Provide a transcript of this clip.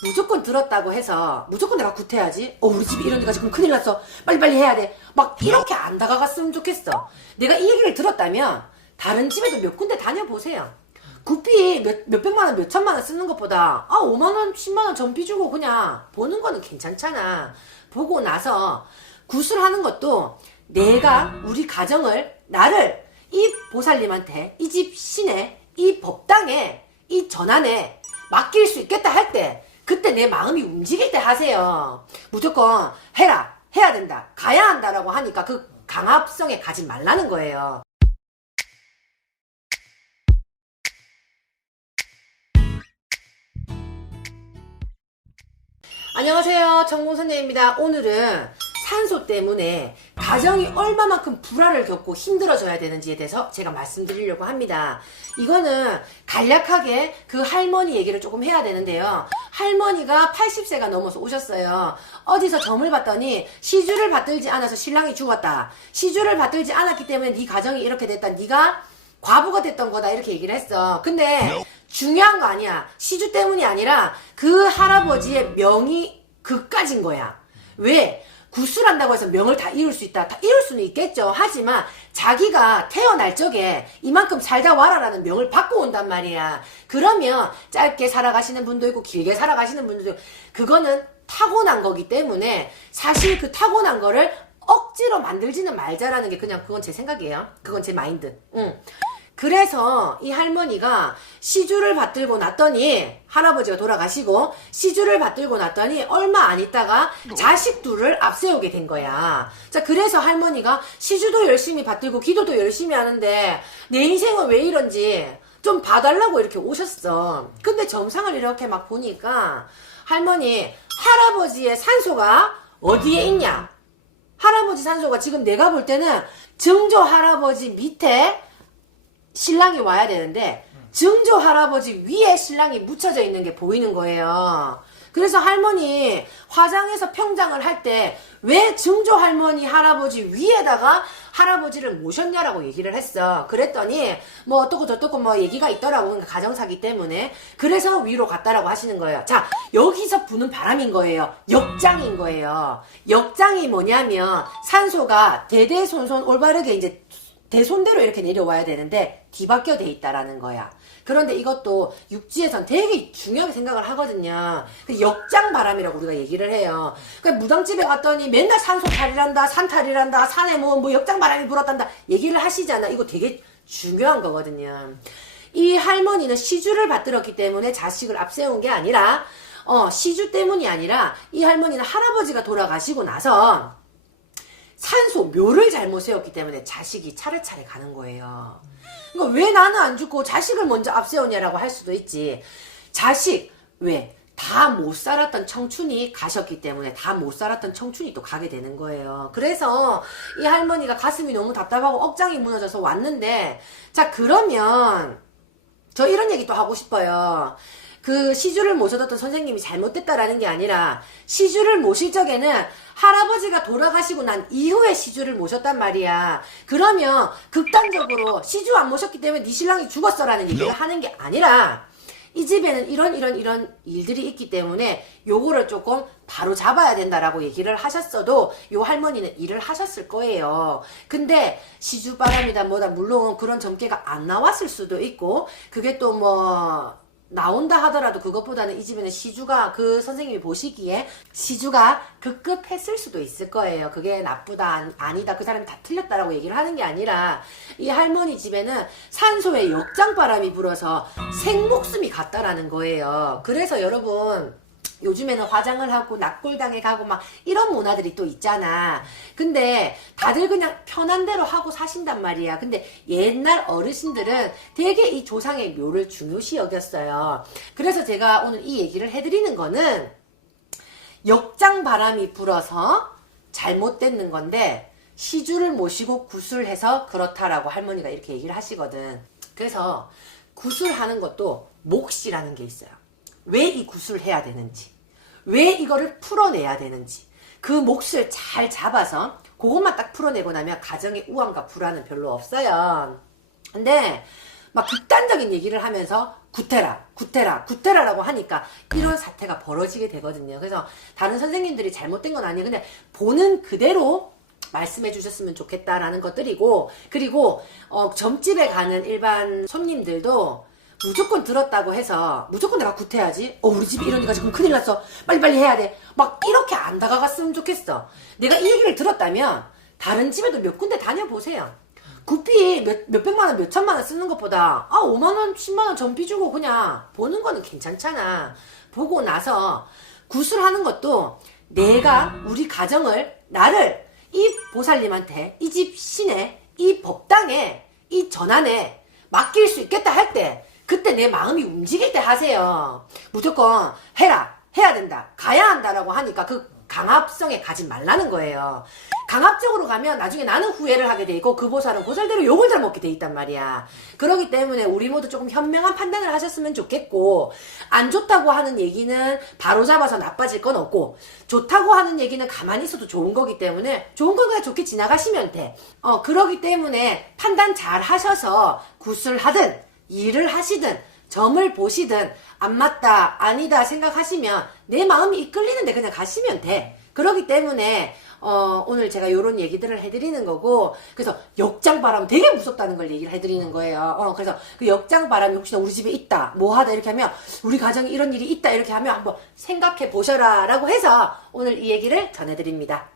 무조건 들었다고 해서 무조건 내가 구태야지. 우리 집이 이런 데가 지금 큰일 났어. 빨리빨리 해야 돼. 막 이렇게 안 다가갔으면 좋겠어. 내가 이 얘기를 들었다면 다른 집에도 몇 군데 다녀보세요. 구피 몇백만 원, 몇천만 원 쓰는 것보다 5만 원, 10만 원 전비 주고 그냥 보는 거는 괜찮잖아. 보고 나서 구술하는 것도 내가 우리 가정을, 나를 이 보살님한테, 이 집 신에, 이 법당에, 이 전안에 맡길 수 있겠다 할 때, 그때 내 마음이 움직일 때 하세요. 무조건 해라, 해야 된다, 가야 한다라고 하니까 그 강압성에 가지 말라는 거예요. 안녕하세요, 정봉선녀입니다. 오늘은 산소 때문에 가정이 얼마만큼 불화를 겪고 힘들어져야 되는지에 대해서 제가 말씀드리려고 합니다. 이거는 간략하게 그 할머니 얘기를 조금 해야 되는데요. 할머니가 80세가 넘어서 오셨어요. 어디서 점을 봤더니 시주를 받들지 않아서 신랑이 죽었다. 시주를 받들지 않았기 때문에 네 가정이 이렇게 됐다. 네가 과부가 됐던 거다. 이렇게 얘기를 했어. 근데 중요한 거 아니야. 시주 때문이 아니라 그 할아버지의 명이 그까진 거야. 왜? 구술한다고 해서 명을 다 이룰 수 있다. 다 이룰 수는 있겠죠. 하지만 자기가 태어날 적에 이만큼 살다 와라라는 명을 받고 온단 말이야. 그러면 짧게 살아가시는 분도 있고 길게 살아가시는 분도 있고, 그거는 타고난 거기 때문에 사실 그 타고난 거를 억지로 만들지는 말자라는 게 그냥 그건 제 생각이에요. 그건 제 마인드. 그래서 이 할머니가 시주를 받들고 났더니, 할아버지가 돌아가시고 시주를 받들고 났더니 얼마 안 있다가 자식 둘을 앞세우게 된 거야. 자, 그래서 할머니가 시주도 열심히 받들고 기도도 열심히 하는데 내 인생은 왜 이런지 좀 봐달라고 이렇게 오셨어. 근데 점상을 이렇게 막 보니까 할머니, 할아버지의 산소가 어디에 있냐? 할아버지 산소가 지금 내가 볼 때는 증조 할아버지 밑에 신랑이 와야 되는데 증조 할아버지 위에 신랑이 묻혀져 있는 게 보이는 거예요. 그래서 할머니 화장해서 평장을 할 때 왜 증조 할머니 할아버지 위에다가 할아버지를 모셨냐라고 얘기를 했어. 그랬더니 뭐 어떻고 저떻고 뭐 얘기가 있더라고. 그러니까 가정사기 때문에. 그래서 위로 갔다라고 하시는 거예요. 자, 여기서 부는 바람인 거예요. 역장인 거예요. 역장이 뭐냐면 산소가 대대손손 올바르게 이제 대손대로 이렇게 내려와야 되는데 뒤바뀌어 돼 있다라는 거야. 그런데 이것도 육지에선 되게 중요하게 생각을 하거든요. 역장바람이라고 우리가 얘기를 해요. 그러니까 무당집에 갔더니 맨날 산소 탈이란다, 산탈이란다, 산에 뭐 역장바람이 불었단다 얘기를 하시잖아. 이거 되게 중요한 거거든요. 이 할머니는 시주를 받들었기 때문에 자식을 앞세운 게 아니라 시주 때문이 아니라 이 할머니는 할아버지가 돌아가시고 나서 산소 묘를 잘못 세웠기 때문에 자식이 차례차례 가는 거예요. 그러니까 왜 나는 안 죽고 자식을 먼저 앞세우냐라고 할 수도 있지. 자식 왜? 다 못 살았던 청춘이 가셨기 때문에 다 못 살았던 청춘이 또 가게 되는 거예요. 그래서 이 할머니가 가슴이 너무 답답하고 억장이 무너져서 왔는데, 자, 그러면 저 이런 얘기 또 하고 싶어요. 그 시주를 모셔뒀던 선생님이 잘못됐다라는 게 아니라 시주를 모실 적에는 할아버지가 돌아가시고 난 이후에 시주를 모셨단 말이야. 그러면 극단적으로 시주 안 모셨기 때문에 네 신랑이 죽었어라는 얘기를 하는 게 아니라 이 집에는 이런 일들이 있기 때문에 요거를 조금 바로 잡아야 된다라고 얘기를 하셨어도 요 할머니는 일을 하셨을 거예요. 근데 시주바람이다 뭐다 물론 그런 점괘가 안 나왔을 수도 있고, 그게 또 뭐 나온다 하더라도 그것보다는 이 집에는 시주가, 그 선생님이 보시기에 시주가 급급했을 수도 있을 거예요. 그게 나쁘다 아니다 그 사람이 다 틀렸다라고 얘기를 하는 게 아니라 이 할머니 집에는 산소에 역장바람이 불어서 생목숨이 갔다라는 거예요. 그래서 여러분 요즘에는 화장을 하고 납골당에 가고 막 이런 문화들이 또 있잖아. 근데 다들 그냥 편한 대로 하고 사신단 말이야. 근데 옛날 어르신들은 되게 이 조상의 묘를 중요시 여겼어요. 그래서 제가 오늘 이 얘기를 해드리는 거는 역장바람이 불어서 잘못됐는 건데 시주를 모시고 구술해서 그렇다라고 할머니가 이렇게 얘기를 하시거든. 그래서 구술하는 것도 몫이라는 게 있어요. 왜 이 구슬을 해야 되는지, 왜 이거를 풀어내야 되는지, 그 몫을 잘 잡아서 그것만 딱 풀어내고 나면 가정의 우환과 불화는 별로 없어요. 근데 막 극단적인 얘기를 하면서 구태라라고 하니까 이런 사태가 벌어지게 되거든요. 그래서 다른 선생님들이 잘못된 건 아니에요. 근데 보는 그대로 말씀해 주셨으면 좋겠다라는 것들이고, 그리고 점집에 가는 일반 손님들도 무조건 들었다고 해서 무조건 내가 구태야지, 우리 집이 이러니까 지금 큰일 났어, 빨리빨리 해야 돼, 막 이렇게 안 다가갔으면 좋겠어. 내가 이 얘기를 들었다면 다른 집에도 몇 군데 다녀보세요. 구피 몇백만원 몇천만원 쓰는 것보다 5만원 10만원 전비 주고 그냥 보는 거는 괜찮잖아. 보고 나서 구술하는 것도 내가 우리 가정을, 나를 이 보살님한테, 이 집 신에, 이 법당에, 이 전안에 맡길 수 있겠다 할 때, 그때 내 마음이 움직일 때 하세요. 무조건 해야 된다, 가야 한다라고 하니까 그 강압성에 가지 말라는 거예요. 강압적으로 가면 나중에 나는 후회를 하게 돼 있고 그 보살은 보살대로 욕을 잘 먹게 돼 있단 말이야. 그렇기 때문에 우리 모두 조금 현명한 판단을 하셨으면 좋겠고, 안 좋다고 하는 얘기는 바로 잡아서 나빠질 건 없고, 좋다고 하는 얘기는 가만히 있어도 좋은 거기 때문에 좋은 건 그냥 좋게 지나가시면 돼. 그러기 때문에 판단 잘 하셔서 구술하든 일을 하시든 점을 보시든 안 맞다 아니다 생각하시면 내 마음이 이끌리는데 그냥 가시면 돼. 그렇기 때문에 오늘 제가 요런 얘기들을 해드리는 거고, 그래서 역장바람 되게 무섭다는 걸 얘기를 해드리는 거예요. 그래서 그 역장바람이 혹시나 우리 집에 있다, 뭐 하다 이렇게 하면, 우리 가정에 이런 일이 있다 이렇게 하면 한번 생각해 보셔라 라고 해서 오늘 이 얘기를 전해드립니다.